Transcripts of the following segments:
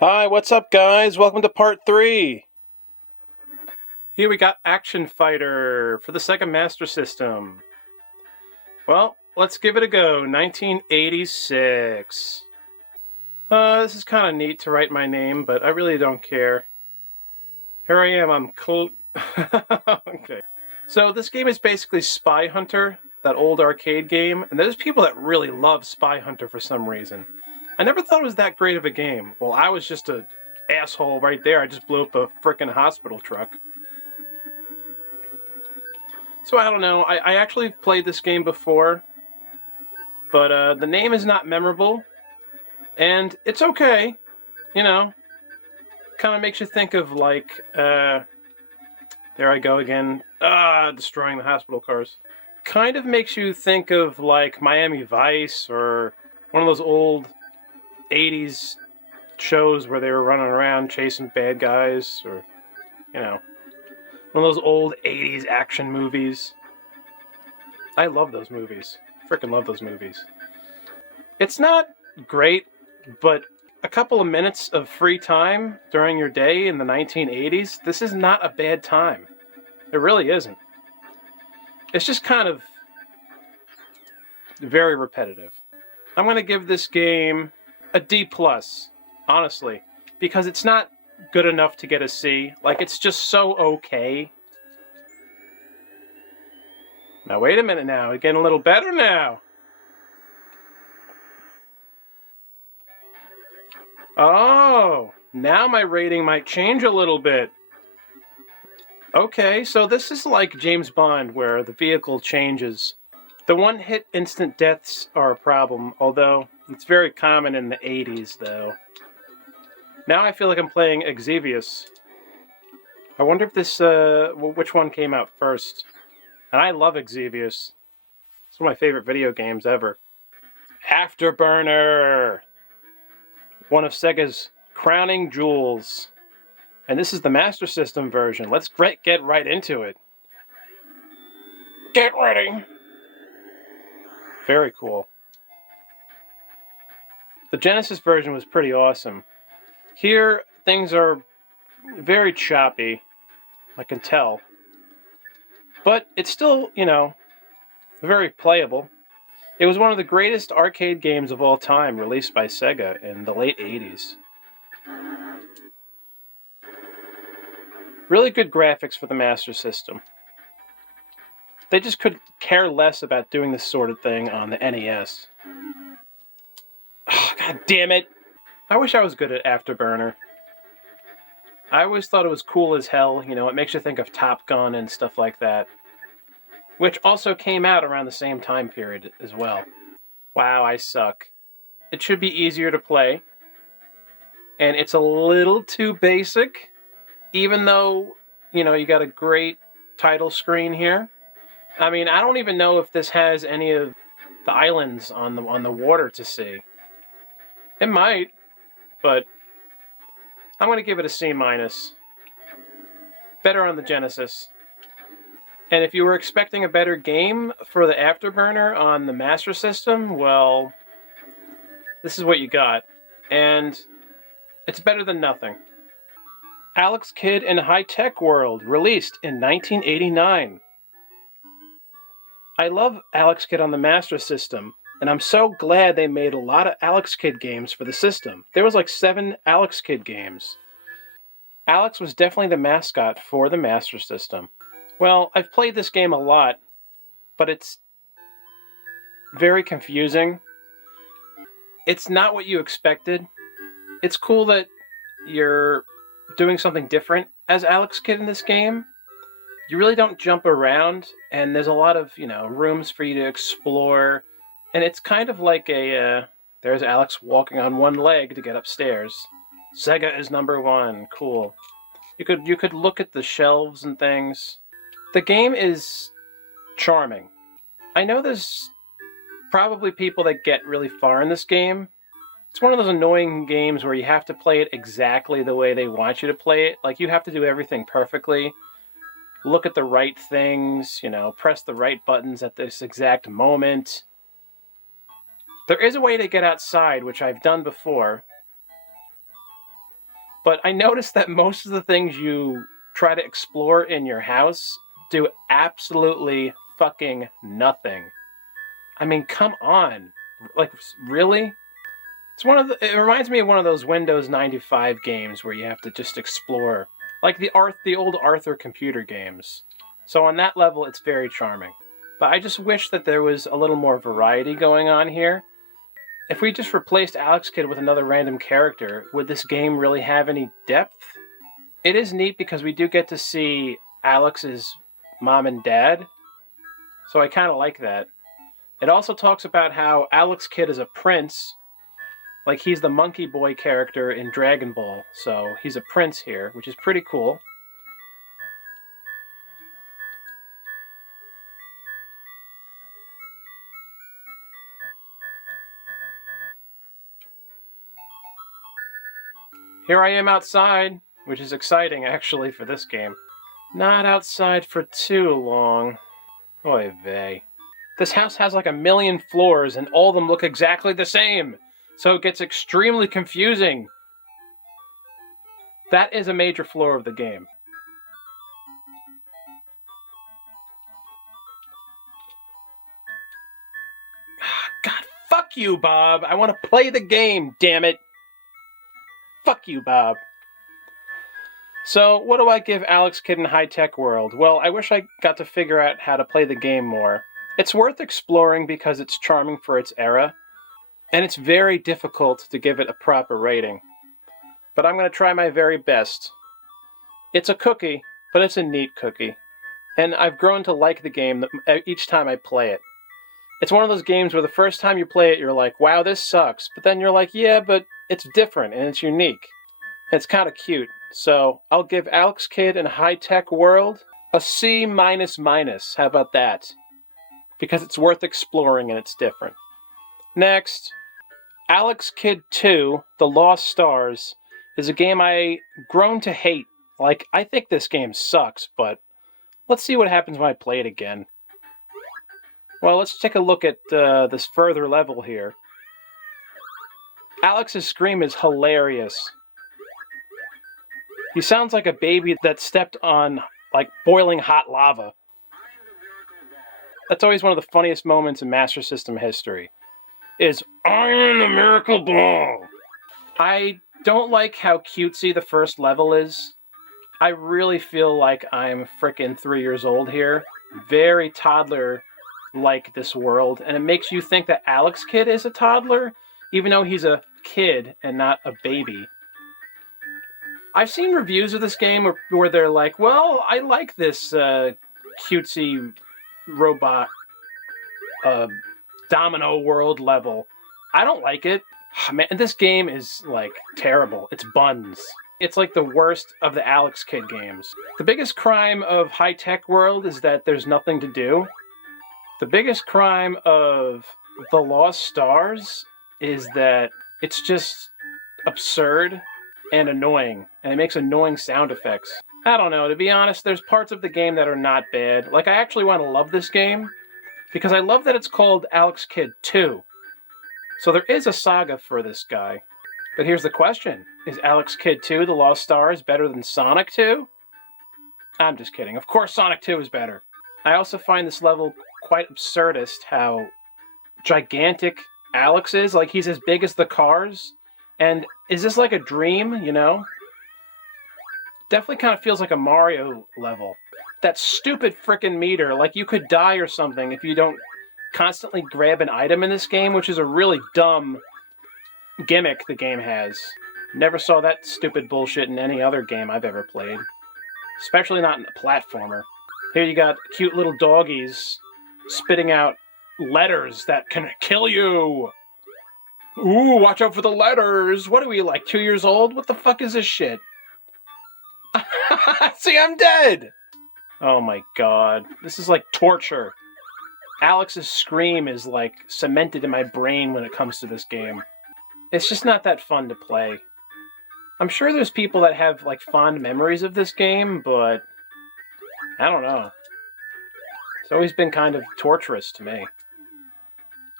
Hi, what's up, guys? Welcome to part 3. Here we got Action Fighter for the Sega Master System. Well, let's give it a go. 1986. This is kind of neat to write my name, but I really don't care. Here I am, okay. So this game is basically Spy Hunter, that old arcade game, and there's people that really love Spy Hunter for some reason. I never thought it was that great of a game. Well, I was just an asshole right there. I just blew up a frickin' hospital truck. So I don't know. I actually played this game before, but the name is not memorable, and it's okay. You know, kind of makes you think of like, there I go again, destroying the hospital cars. Kind of makes you think of like Miami Vice or one of those old 80s shows where they were running around chasing bad guys, or, you know, one of those old 80s action movies. I love those movies. Freaking love those movies. It's not great, but a couple of minutes of free time during your day in the 1980s, this is not a bad time. It really isn't. It's just kind of very repetitive. I'm going to give this game a D+, honestly, because it's not good enough to get a C. Like, it's just so okay. Now, wait a minute now. We're getting a little better now. Oh, now my rating might change a little bit. Okay, so this is like James Bond, where the vehicle changes. The one-hit instant deaths are a problem, although it's very common in the 80s, though. Now I feel like I'm playing Xevious. I wonder if this, which one came out first. And I love Xevious. It's one of my favorite video games ever. Afterburner! One of Sega's crowning jewels. And this is the Master System version. Let's get right into it. Get ready! Very cool. The Genesis version was pretty awesome. Here, things are very choppy, I can tell. But it's still, you know, very playable. It was one of the greatest arcade games of all time, released by Sega in the late 80s. Really good graphics for the Master System. They just could care less about doing this sort of thing on the NES. Oh, God damn it! I wish I was good at Afterburner. I always thought it was cool as hell. You know, it makes you think of Top Gun and stuff like that. Which also came out around the same time period as well. Wow, I suck. It should be easier to play. And it's a little too basic. Even though, you know, you got a great title screen here. I mean, I don't even know if this has any of the islands on the water to see. It might, but I'm going to give it a C-. Better on the Genesis. And if you were expecting a better game for the Afterburner on the Master System, well, this is what you got. And it's better than nothing. Alex Kidd in High-Tech World, released in 1989. I love Alex Kidd on the Master System, and I'm so glad they made a lot of Alex Kidd games for the system. There was like 7 Alex Kidd games. Alex was definitely the mascot for the Master System. Well, I've played this game a lot, but it's very confusing. It's not what you expected. It's cool that you're doing something different as Alex Kidd in this game. You really don't jump around, and there's a lot of, you know, rooms for you to explore. And it's kind of like a, there's Alex walking on one leg to get upstairs. Sega is #1. Cool. You could look at the shelves and things. The game is charming. I know there's probably people that get really far in this game. It's one of those annoying games where you have to play it exactly the way they want you to play it. Like, you have to do everything perfectly. Look at the right things, you know, press the right buttons at this exact moment. There is a way to get outside, which I've done before. But I noticed that most of the things you try to explore in your house do absolutely fucking nothing. I mean, come on. Like, really? It reminds me of one of those Windows 95 games where you have to just explore. Like the old Arthur computer games. So on that level, it's very charming. But I just wish that there was a little more variety going on here. If we just replaced Alex Kidd with another random character, would this game really have any depth? It is neat because we do get to see Alex's mom and dad. So I kind of like that. It also talks about how Alex Kidd is a prince. Like, he's the Monkey Boy character in Dragon Ball. So he's a prince here, which is pretty cool. Here I am outside, which is exciting, actually, for this game. Not outside for too long. Oy vey. This house has like 1,000,000 floors, and all of them look exactly the same. So it gets extremely confusing. That is a major flaw of the game. God, fuck you, Bob. I want to play the game, damn it. Fuck you, Bob. So, what do I give Alex Kidd in High-Tech World? Well, I wish I got to figure out how to play the game more. It's worth exploring because it's charming for its era, and it's very difficult to give it a proper rating. But I'm going to try my very best. It's a cookie, but it's a neat cookie. And I've grown to like the game each time I play it. It's one of those games where the first time you play it, you're like, wow, this sucks. But then you're like, yeah, but it's different and it's unique. And it's kind of cute. So I'll give Alex Kidd in High-Tech World a C-. How about that? Because it's worth exploring and it's different. Next, Alex Kidd 2, The Lost Stars, is a game I've grown to hate. Like, I think this game sucks, but let's see what happens when I play it again. Well, let's take a look at this further level here. Alex's scream is hilarious. He sounds like a baby that stepped on, like, boiling hot lava. That's always one of the funniest moments in Master System history. Is, I'm in the miracle ball! I don't like how cutesy the first level is. I really feel like I'm frickin' 3 years old here. Very toddler-like this world. And it makes you think that Alex Kidd is a toddler, even though he's a kid and not a baby. I've seen reviews of this game where they're like, well, I like this cutesy robot domino world level. I don't like it. Man, this game is, like, terrible. It's buns. It's like the worst of the Alex Kidd games. The biggest crime of High-Tech World is that there's nothing to do. The biggest crime of The Lost Stars is that it's just absurd and annoying, and it makes annoying sound effects. I don't know, to be honest, there's parts of the game that are not bad. Like, I actually want to love this game, because I love that it's called Alex Kidd 2. So there is a saga for this guy. But here's the question. Is Alex Kidd 2, The Lost Stars, better than Sonic 2? I'm just kidding. Of course Sonic 2 is better. I also find this level quite absurdist, how gigantic Alex is. Like, he's as big as the cars. And is this like a dream, you know? Definitely kind of feels like a Mario level. That stupid frickin' meter, like you could die or something if you don't constantly grab an item in this game, which is a really dumb gimmick the game has. Never saw that stupid bullshit in any other game I've ever played. Especially not in a platformer. Here you got cute little doggies spitting out letters that can kill you! Ooh, watch out for the letters! What are we, like 2 years old? What the fuck is this shit? See, I'm dead! Oh my god. This is like torture. Alex's scream is like cemented in my brain when it comes to this game. It's just not that fun to play. I'm sure there's people that have like fond memories of this game, but I don't know. It's always been kind of torturous to me.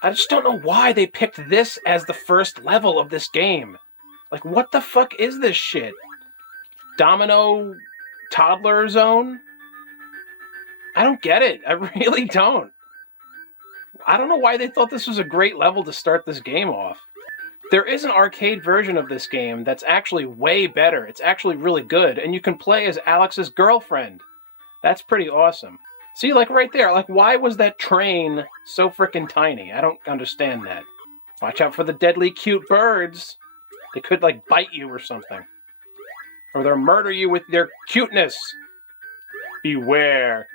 I just don't know why they picked this as the first level of this game. Like, what the fuck is this shit? Domino Toddler Zone? I don't get it. I really don't. I don't know why they thought this was a great level to start this game off. There is an arcade version of this game that's actually way better. It's actually really good, and you can play as Alex's girlfriend. That's pretty awesome. See, like right there, like why was that train so freaking tiny? I don't understand that. Watch out for the deadly cute birds. They could like bite you or something. Or they'll murder you with their cuteness. Beware.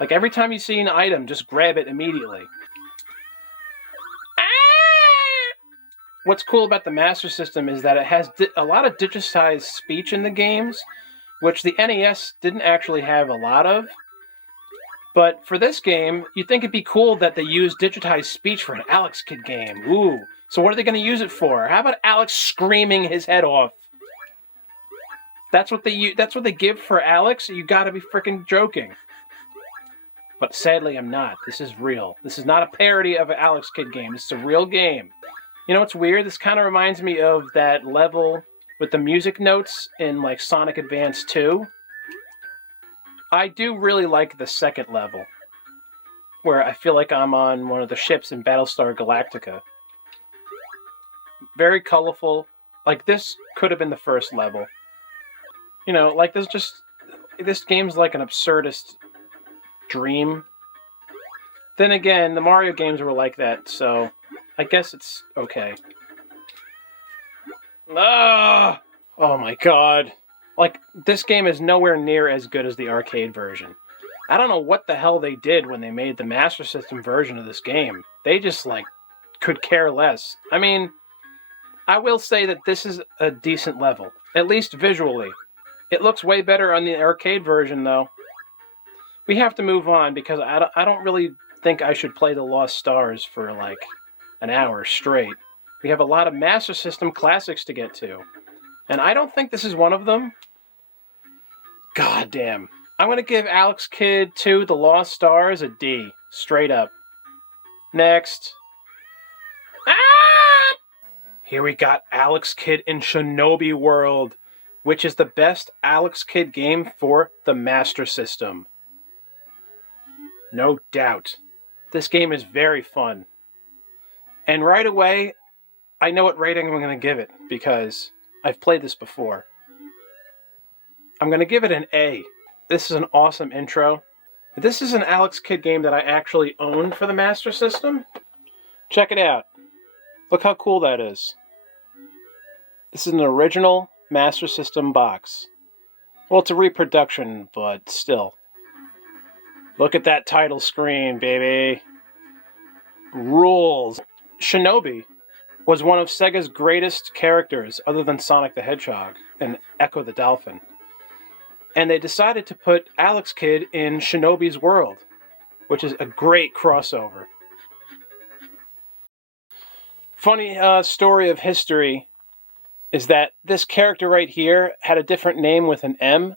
Like every time you see an item, just grab it immediately. What's cool about the Master System is that it has a lot of digitized speech in the games, which the NES didn't actually have a lot of. But for this game, you'd think it'd be cool that they use digitized speech for an Alex Kidd game. Ooh. So what are they going to use it for? How about Alex screaming his head off? That's what they give for Alex? You gotta be freaking joking. But sadly, I'm not. This is real. This is not a parody of an Alex Kidd game. This is a real game. You know what's weird? This kind of reminds me of that level with the music notes in like Sonic Advance 2. I do really like the second level, where I feel like I'm on one of the ships in Battlestar Galactica. Very colorful. Like this could have been the first level. You know, like this game's like an absurdist dream. Then again, the Mario games were like that, so I guess it's okay. Ah! Oh my god. Like, this game is nowhere near as good as the arcade version. I don't know what the hell they did when they made the Master System version of this game. They just, like, could care less. I mean, I will say that this is a decent level, at least visually. It looks way better on the arcade version, though. We have to move on because I don't really think I should play the Lost Stars for, like, an hour straight. We have a lot of Master System classics to get to. And I don't think this is one of them. God damn. I'm going to give Alex Kidd 2 The Lost Stars a D. Straight up. Next. Ah! Here we got Alex Kidd in Shinobi World, which is the best Alex Kidd game for the Master System. No doubt. This game is very fun. And right away, I know what rating I'm going to give it, because I've played this before. I'm going to give it an A. This is an awesome intro. This is an Alex Kidd game that I actually own for the Master System. Check it out. Look how cool that is. This is an original Master System box. Well, it's a reproduction, but still. Look at that title screen, baby. Rules. Shinobi was one of Sega's greatest characters, other than Sonic the Hedgehog and Echo the Dolphin. And they decided to put Alex Kidd in Shinobi's world, which is a great crossover. Funny story of history is that this character right here had a different name with an M,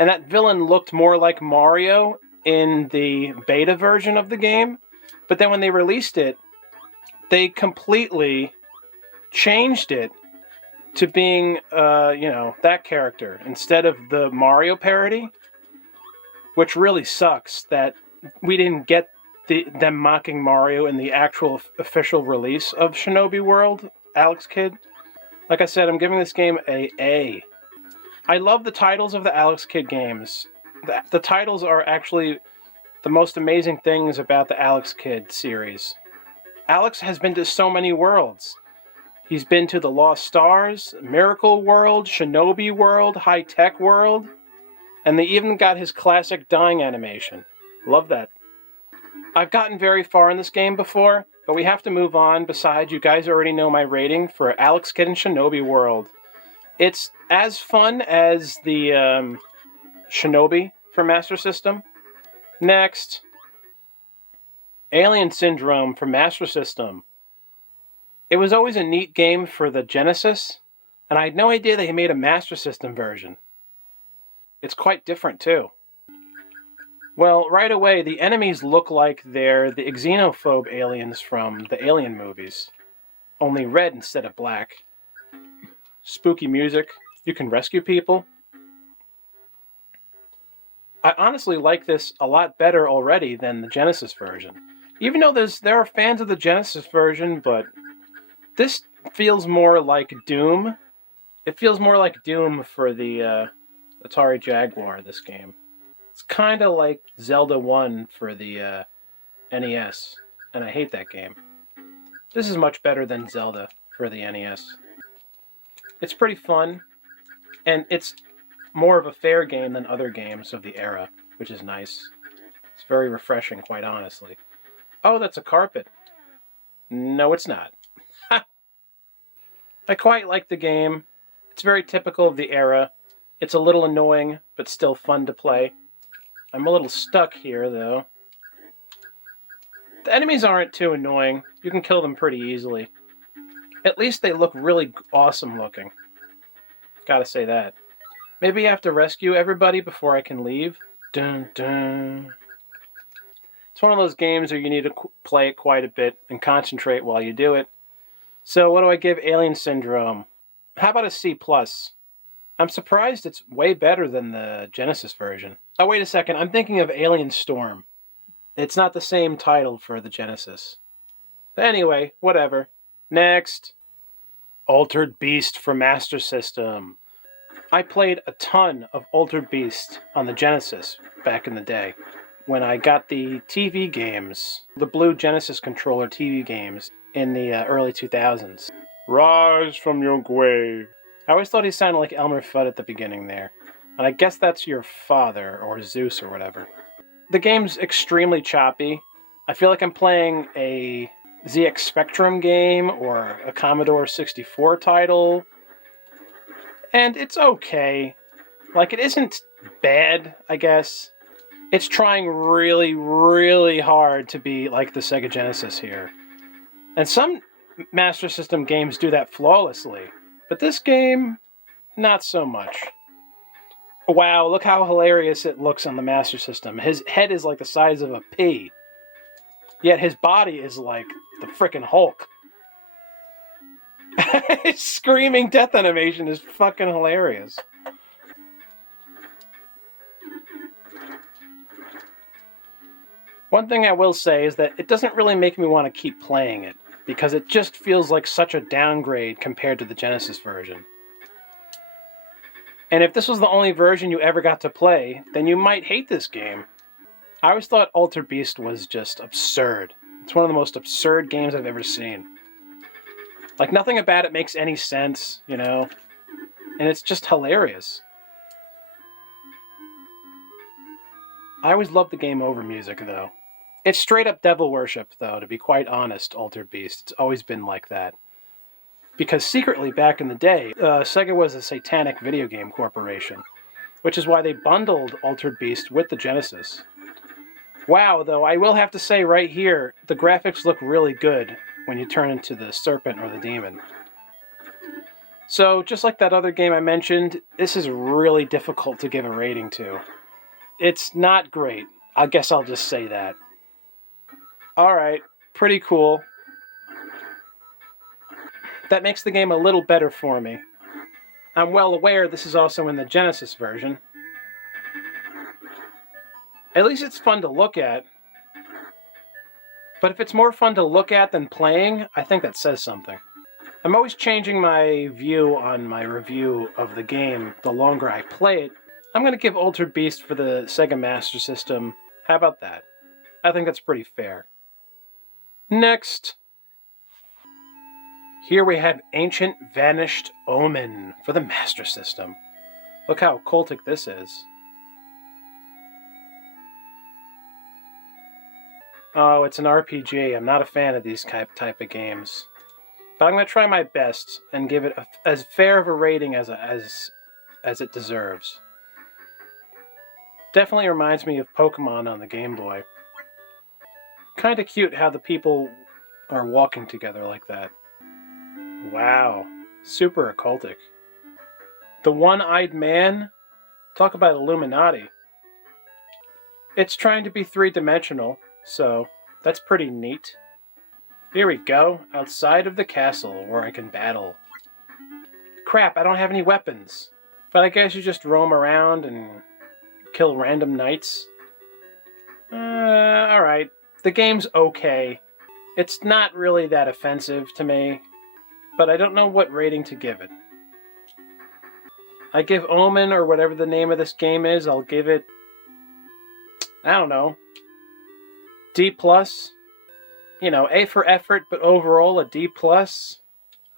and that villain looked more like Mario in the beta version of the game, but then when they released it, they completely changed it to being, that character instead of the Mario parody, which really sucks that we didn't get them mocking Mario in the actual official release of Shinobi World, Alex Kidd. Like I said, I'm giving this game a A. I love the titles of the Alex Kidd games. The titles are actually the most amazing things about the Alex Kidd series. Alex has been to so many worlds. He's been to the Lost Stars, Miracle World, Shinobi World, HIGH-HECH World, and they even got his classic dying animation. Love that. I've gotten very far in this game before, but we have to move on. Besides, you guys already know my rating for Alex Kidd in Shinobi World. It's as fun as the Shinobi for Master System. Next. Alien Syndrome for Master System. It was always a neat game for the Genesis, and I had no idea they made a Master System version. It's quite different, too. Well, right away, the enemies look like they're the xenophobe aliens from the Alien movies, only red instead of black. Spooky music. You can rescue people. I honestly like this a lot better already than the Genesis version. Even though there are fans of the Genesis version, but this feels more like Doom. It feels more like Doom for the Atari Jaguar, this game. It's kind of like Zelda 1 for the NES, and I hate that game. This is much better than Zelda for the NES. It's pretty fun, and it's more of a fair game than other games of the era, which is nice. It's very refreshing, quite honestly. Oh, that's a carpet. No, it's not. I quite like the game. It's very typical of the era. It's a little annoying, but still fun to play. I'm a little stuck here, though. The enemies aren't too annoying. You can kill them pretty easily. At least they look really awesome looking. Gotta say that. Maybe I have to rescue everybody before I can leave. Dun, dun. It's one of those games where you need to play it quite a bit and concentrate while you do it. So what do I give Alien Syndrome? How about a C+? I'm surprised it's way better than the Genesis version. Oh, wait a second. I'm thinking of Alien Storm. It's not the same title for the Genesis. But anyway, whatever. Next. Altered Beast for Master System. I played a ton of Altered Beast on the Genesis back in the day. When I got the TV games, the blue Genesis controller TV games in the early 2000s. Rise from your grave. I always thought he sounded like Elmer Fudd at the beginning there. And I guess that's your father, or Zeus, or whatever. The game's extremely choppy. I feel like I'm playing a ZX Spectrum game, or a Commodore 64 title. And it's okay. Like, it isn't bad, I guess. It's trying really, really hard to be like the Sega Genesis here. And some Master System games do that flawlessly. But this game, not so much. Wow, look how hilarious it looks on the Master System. His head is like the size of a pea. Yet his body is like the frickin' Hulk. His screaming death animation is fucking hilarious. One thing I will say is that it doesn't really make me want to keep playing it, because it just feels like such a downgrade compared to the Genesis version. And if this was the only version you ever got to play, then you might hate this game. I always thought Altered Beast was just absurd. It's one of the most absurd games I've ever seen. Like, nothing about it makes any sense, you know? And it's just hilarious. I always loved the game over music, though. It's straight up devil worship, though, to be quite honest, Altered Beast. It's always been like that. Because secretly, back in the day, Sega was a satanic video game corporation, which is why they bundled Altered Beast with the Genesis. Wow, though, I will have to say right here, the graphics look really good when you turn into the serpent or the demon. So, just like that other game I mentioned, this is really difficult to give a rating to. It's not great. I guess I'll just say that. Alright, pretty cool. That makes the game a little better for me. I'm well aware this is also in the Genesis version. At least it's fun to look at. But if it's more fun to look at than playing, I think that says something. I'm always changing my view on my review of the game the longer I play it. I'm going to give Altered Beast for the Sega Master System. How about that? I think that's pretty fair. Next. Here we have Ancient Vanished Omen for the Master System. Look how cultic this is. Oh, it's an RPG. I'm not a fan of these type of games. But I'm going to try my best and give it as fair of a rating as it deserves. Definitely reminds me of Pokemon on the Game Boy. Kinda cute how the people are walking together like that. Wow, super occultic. The One-Eyed Man? Talk about Illuminati. It's trying to be three-dimensional, so that's pretty neat. Here we go, outside of the castle where I can battle. Crap, I don't have any weapons. But I guess you just roam around and kill random knights. Alright. The game's okay. It's not really that offensive to me, but I don't know what rating to give it. I give Omen, or whatever the name of this game is, I'll give it, I don't know, D+. You know, A for effort, but overall a D+.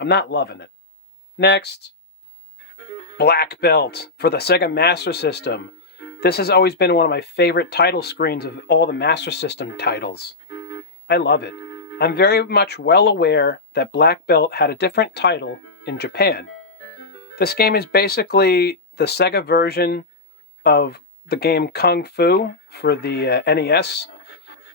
I'm not loving it. Next, Black Belt for the Sega Master System. This has always been one of my favorite title screens of all the Master System titles. I love it. I'm very much well aware that Black Belt had a different title in Japan. This game is basically the Sega version of the game Kung Fu for the NES.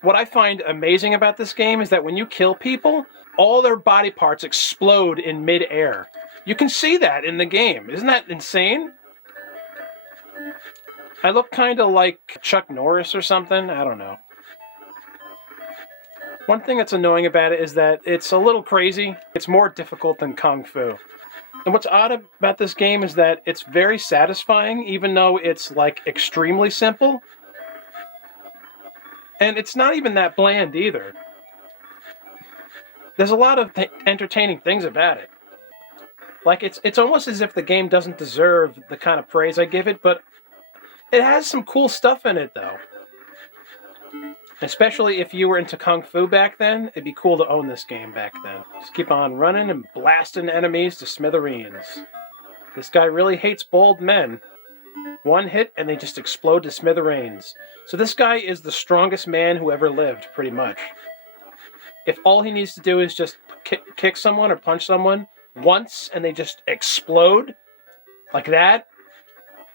What I find amazing about this game is that when you kill people, all their body parts explode in mid-air. You can see that in the game. Isn't that insane? I look kind of like Chuck Norris or something. I don't know. One thing that's annoying about it is that it's a little crazy. It's more difficult than Kung Fu. And what's odd about this game is that it's very satisfying, even though it's like extremely simple. And it's not even that bland either. There's a lot of entertaining things about it. Like, it's almost as if the game doesn't deserve the kind of praise I give it, but it has some cool stuff in it, though. Especially if you were into Kung Fu back then, it'd be cool to own this game back then. Just keep on running and blasting enemies to smithereens. This guy really hates bald men. One hit and they just explode to smithereens. So this guy is the strongest man who ever lived, pretty much. If all he needs to do is just kick someone or punch someone once and they just explode like that,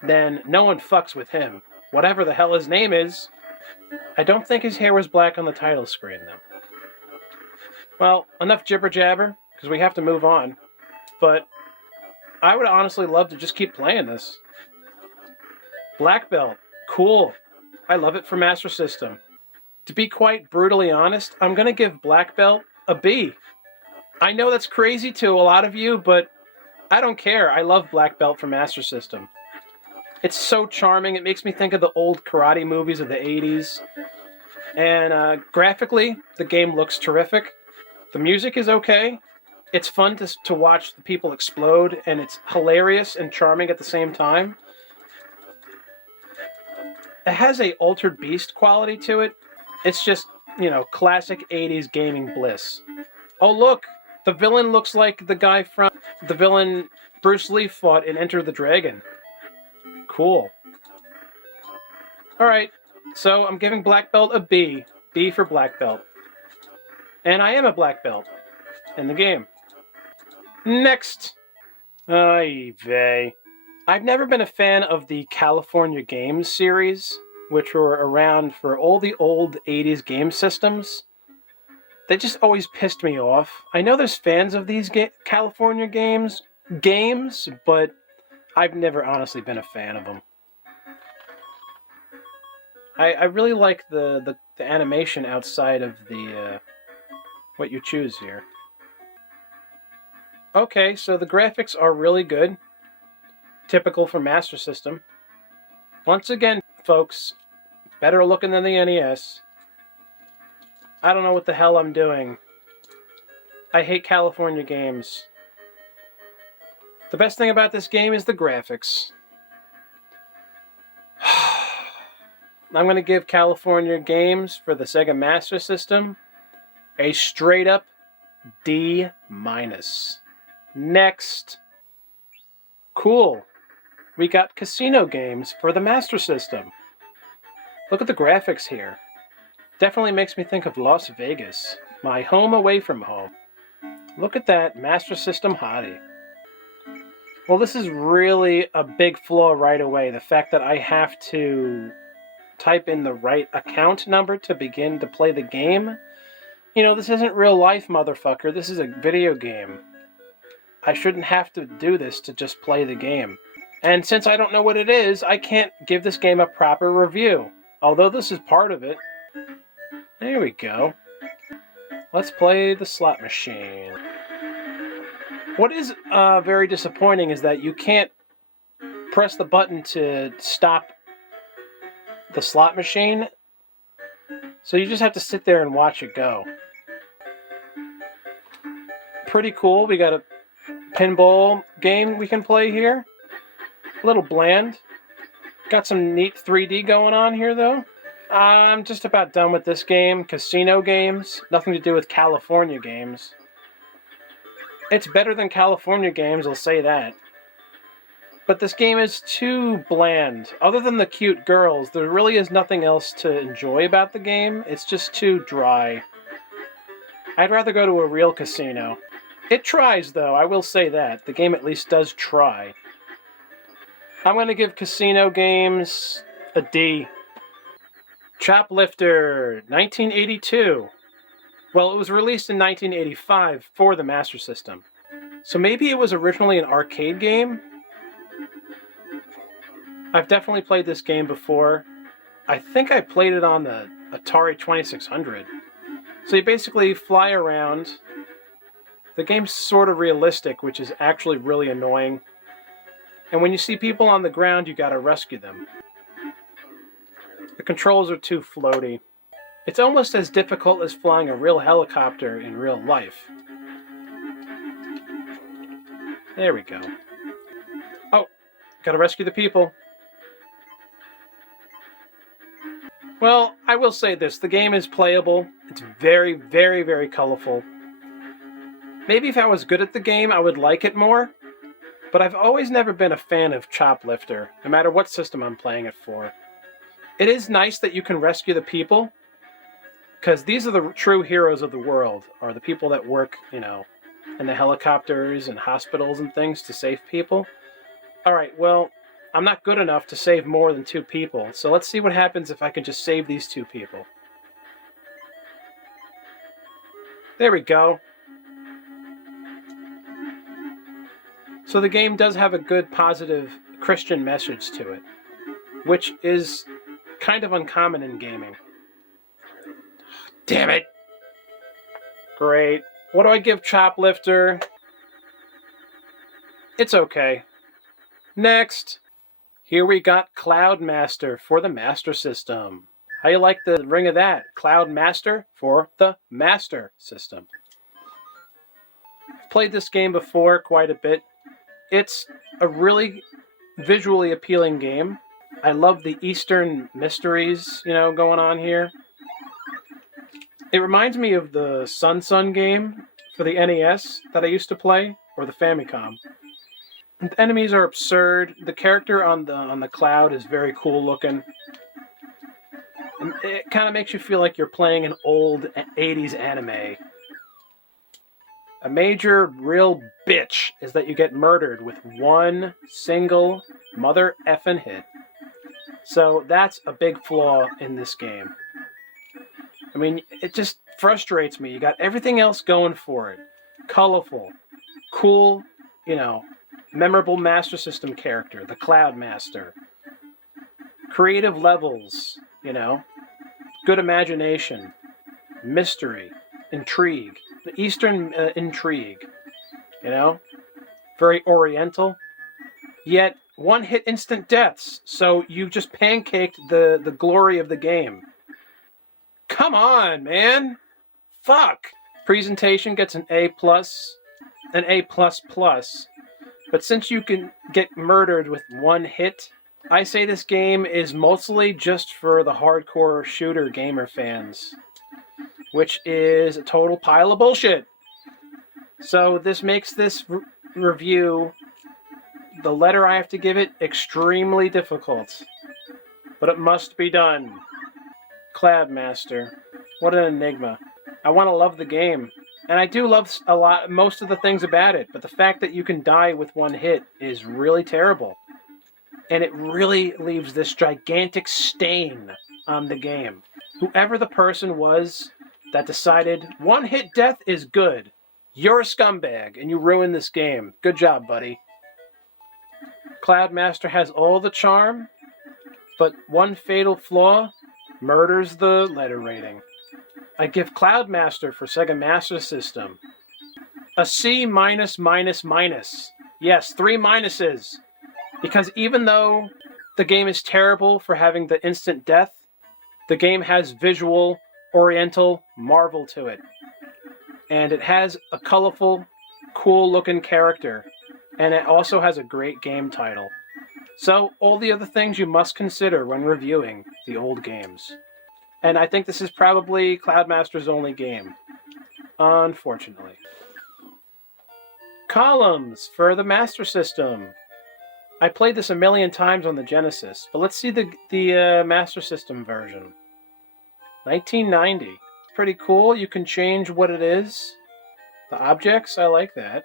then no one fucks with him. Whatever the hell his name is. I don't think his hair was black on the title screen, though. Well, enough jibber-jabber, because we have to move on. But I would honestly love to just keep playing this. Black Belt. Cool. I love it for Master System. To be quite brutally honest, I'm going to give Black Belt a B. I know that's crazy to a lot of you, but I don't care. I love Black Belt for Master System. It's so charming. It makes me think of the old karate movies of the 80s. And graphically, the game looks terrific. The music is okay. It's fun to watch the people explode, and it's hilarious and charming at the same time. It has a Altered Beast quality to it. It's just, you know, classic 80s gaming bliss. Oh, look! The villain looks like the guy from the villain Bruce Lee fought in Enter the Dragon. Cool. Alright, so I'm giving Black Belt a B. B for Black Belt. And I am a Black Belt in the game. Next! Ay vey. I've never been a fan of the California Games series, which were around for all the old 80s game systems. They just always pissed me off. I know there's fans of these California games, but I've never honestly been a fan of them. I really like the animation outside of the what you choose here. Okay, so the graphics are really good. Typical for Master System. Once again, folks, better looking than the NES. I don't know what the hell I'm doing. I hate California games. The best thing about this game is the graphics. I'm going to give California Games for the Sega Master System a straight up D-. Next. Cool. We got casino games for the Master System. Look at the graphics here. Definitely makes me think of Las Vegas, my home away from home. Look at that Master System hottie. Well, this is really a big flaw right away. The fact that I have to type in the right account number to begin to play the game. You know, this isn't real life, motherfucker. This is a video game. I shouldn't have to do this to just play the game. And since I don't know what it is, I can't give this game a proper review. Although this is part of it. There we go. Let's play the slot machine. What is very disappointing is that you can't press the button to stop the slot machine. So you just have to sit there and watch it go. Pretty cool. We got a pinball game we can play here. A little bland. Got some neat 3D going on here, though. I'm just about done with this game. Casino games. Nothing to do with California games. It's better than California games, I'll say that. But this game is too bland. Other than the cute girls, there really is nothing else to enjoy about the game. It's just too dry. I'd rather go to a real casino. It tries, though, I will say that. The game at least does try. I'm going to give casino games a D. Choplifter, 1982. Well, it was released in 1985 for the Master System. So maybe it was originally an arcade game? I've definitely played this game before. I think I played it on the Atari 2600. So you basically fly around. The game's sort of realistic, which is actually really annoying. And when you see people on the ground, you gotta rescue them. The controls are too floaty. It's almost as difficult as flying a real helicopter in real life. There we go. Oh, gotta rescue the people. Well, I will say this. The game is playable. It's very, very, very colorful. Maybe if I was good at the game, I would like it more. But I've always never been a fan of Choplifter, no matter what system I'm playing it for. It is nice that you can rescue the people, because these are the true heroes of the world, are the people that work, in the helicopters and hospitals and things to save people. Alright, well, I'm not good enough to save more than 2 people, so let's see what happens if I can just save these 2 people. There we go. So the game does have a good, positive Christian message to it, which is kind of uncommon in gaming. Damn it! Great. What do I give Choplifter? It's okay. Next! Here we got Cloud Master for the Master System. How you like the ring of that? Cloud Master for the Master System. I've played this game before quite a bit. It's a really visually appealing game. I love the Eastern mysteries, going on here. It reminds me of the Sun game for the NES that I used to play, or the Famicom. The enemies are absurd. The character on the cloud is very cool looking. And it kind of makes you feel like you're playing an old 80s anime. A major real bitch is that you get murdered with one single mother effing hit. So that's a big flaw in this game. I mean, it just frustrates me. You got everything else going for it. Colorful, cool, memorable Master System character, the Cloud Master. Creative levels, good imagination, mystery, intrigue. The Eastern intrigue, very oriental, yet one-hit instant deaths, so you just pancaked the glory of the game. Come on, man! Fuck! Presentation gets an A+, an A++, but since you can get murdered with one hit, I say this game is mostly just for the hardcore shooter gamer fans. Which is a total pile of bullshit. So this makes this review, the letter I have to give it, extremely difficult. But it must be done. Cloud Master. What an enigma. I want to love the game. And I do love most of the things about it, but the fact that you can die with one hit is really terrible. And it really leaves this gigantic stain on the game. Whoever the person was that decided one-hit death is good. You're a scumbag, and you ruined this game. Good job, buddy. Cloud Master has all the charm, but one fatal flaw murders the letter rating. I give Cloud Master for Sega Master System a C-. Yes, 3 minuses. Because even though the game is terrible for having the instant death. The game has visual, oriental marvel to it. And it has a colorful, cool-looking character. And it also has a great game title. So, all the other things you must consider when reviewing the old games. And I think this is probably Cloudmaster's only game. Unfortunately. Columns for the Master System. I played this a million times on the Genesis, but let's see the Master System version. 1990. Pretty cool. You can change what it is. The objects, I like that.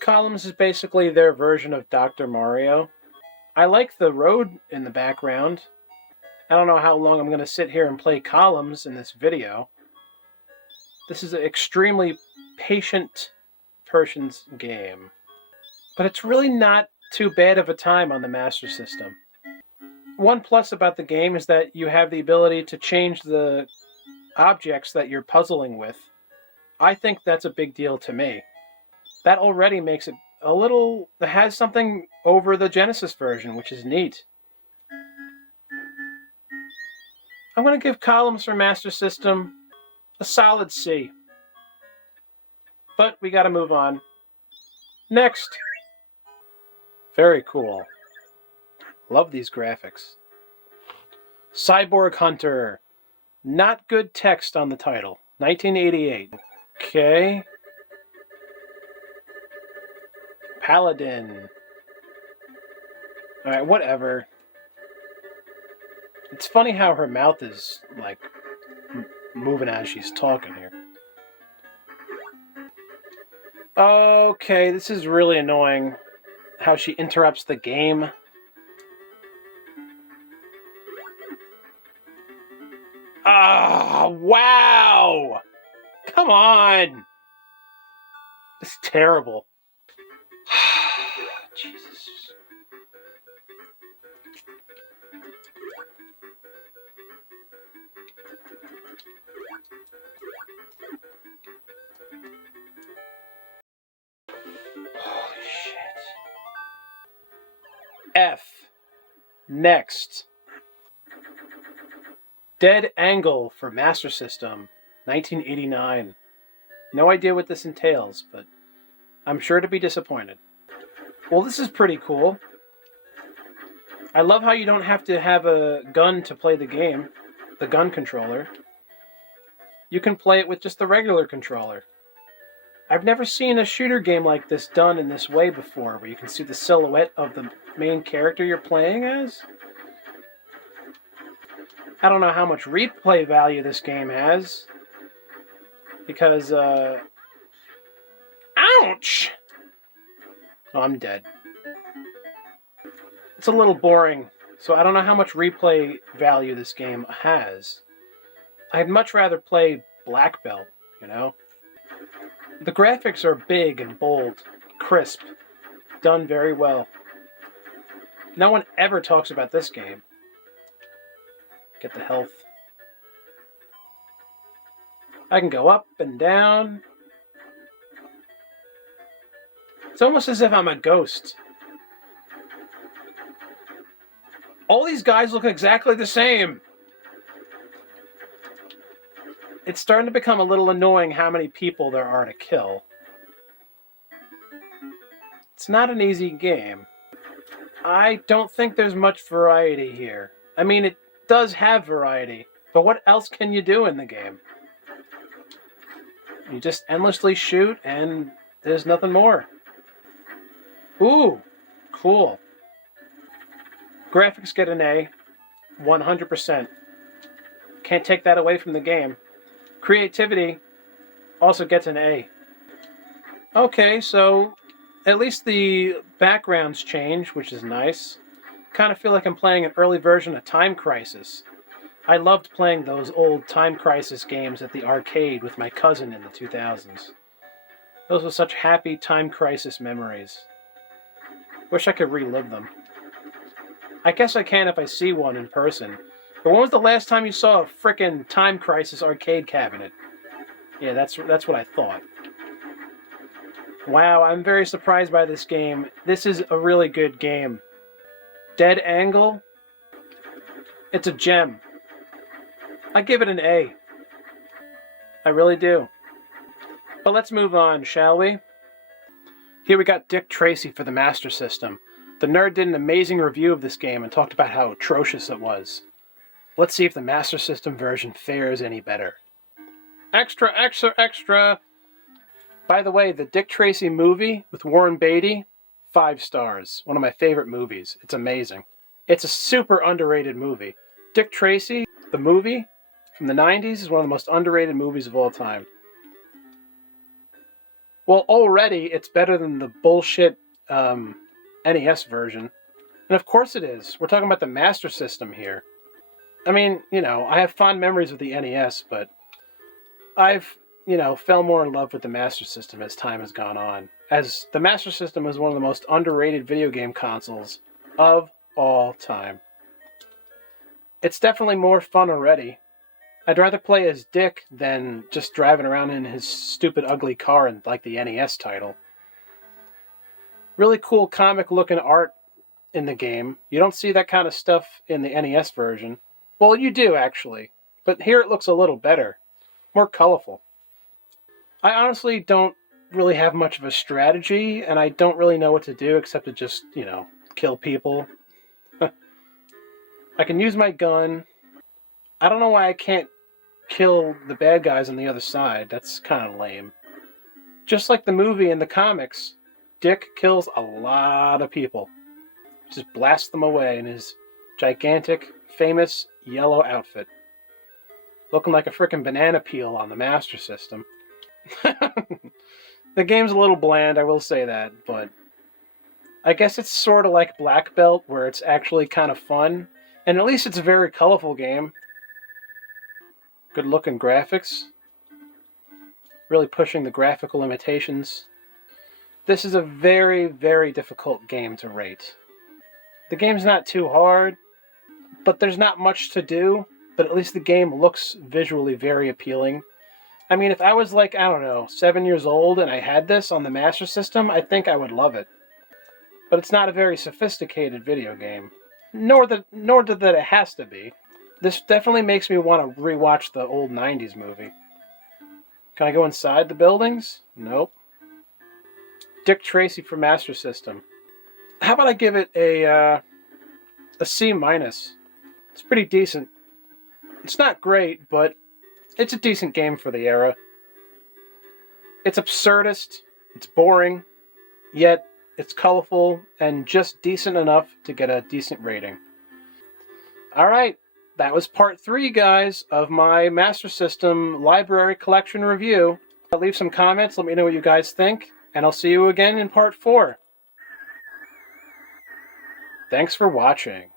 Columns is basically their version of Dr. Mario. I like the road in the background. I don't know how long I'm going to sit here and play Columns in this video. This is an extremely patient person's game. But it's really not too bad of a time on the Master System. One plus about the game is that you have the ability to change the objects that you're puzzling with. I think that's a big deal to me. That already makes it a little... It has something over the Genesis version, which is neat. I'm going to give Columns for Master System a solid C. But we got to move on. Next. Very cool. Love these graphics. Cyborg Hunter. Not good text on the title. 1988. Okay. Paladin. Alright, whatever. It's funny how her mouth is, like, moving as she's talking here. Okay, this is really annoying. How she interrupts the game. Ah, wow! Come on! It's terrible. Jesus. Holy shit. F. Next. Dead Angle for Master System, 1989. No idea what this entails, but I'm sure to be disappointed. Well, this is pretty cool. I love how you don't have to have a gun to play the game, the gun controller. You can play it with just the regular controller. I've never seen a shooter game like this done in this way before, where you can see the silhouette of the main character you're playing as. I don't know how much replay value this game has, because, ouch! Oh, I'm dead. It's a little boring, so I don't know how much replay value this game has. I'd much rather play Black Belt, you know? The graphics are big and bold, crisp, done very well. No one ever talks about this game. Get the health. I can go up and down. It's almost as if I'm a ghost. All these guys look exactly the same. It's starting to become a little annoying how many people there are to kill. It's not an easy game. I don't think there's much variety here. I mean, it does have variety, but what else can you do in the game? You just endlessly shoot, and there's nothing more. Ooh, cool. Graphics get an A, 100%. Can't take that away from the game. Creativity also gets an A. Okay, so at least the backgrounds change, which is nice. Kind of feel like I'm playing an early version of Time Crisis. I loved playing those old Time Crisis games at the arcade with my cousin in the 2000s. Those were such happy Time Crisis memories. Wish I could relive them. I guess I can if I see one in person. But when was the last time you saw a frickin' Time Crisis arcade cabinet? Yeah, that's what I thought. Wow, I'm very surprised by this game. This is a really good game. Dead angle. It's a gem. I give it an A. I really do. But let's move on, shall we? Here we got Dick Tracy for the Master System. The nerd did an amazing review of this game and talked about how atrocious it was. Let's see if the Master System version fares any better. Extra, extra, extra! By the way, the Dick Tracy movie with Warren Beatty, 5 stars. One of my favorite movies. It's amazing. It's a super underrated movie. Dick Tracy, the movie from the 90s, is one of the most underrated movies of all time. Well, already it's better than the bullshit NES version. And of course it is. We're talking about the Master System here. I mean, you know, I have fond memories of the NES, but I've, you know, fell more in love with the Master System as time has gone on. As the Master System is one of the most underrated video game consoles of all time. It's definitely more fun already. I'd rather play as Dick than just driving around in his stupid ugly car in like the NES title. Really cool comic looking art in the game. You don't see that kind of stuff in the NES version. Well, you do actually, but here it looks a little better. More colorful. I honestly don't really have much of a strategy, and I don't really know what to do except to just, you know, kill people. I can use my gun. I don't know why I can't kill the bad guys on the other side. That's kind of lame. Just like the movie and the comics, Dick kills a lot of people. Just blasts them away in his gigantic, famous yellow outfit. Looking like a frickin' banana peel on the Master System. The game's a little bland, I will say that, but I guess it's sort of like Black Belt, where it's actually kind of fun, and at least it's a very colorful game. Good looking graphics. Really pushing the graphical limitations. This is a very, very difficult game to rate. The game's not too hard, but there's not much to do, but at least the game looks visually very appealing. I mean, if I was like, I don't know, 7 years old and I had this on the Master System, I think I would love it. But it's not a very sophisticated video game. Nor that it has to be. This definitely makes me want to rewatch the old 90s movie. Can I go inside the buildings? Nope. Dick Tracy for Master System. How about I give it a C-. It's pretty decent. It's not great, but it's a decent game for the era. It's absurdist, it's boring, yet it's colorful and just decent enough to get a decent rating. Alright, that was part 3, guys, of my Master System library collection review. Leave some comments, let me know what you guys think, and I'll see you again in part 4. Thanks for watching.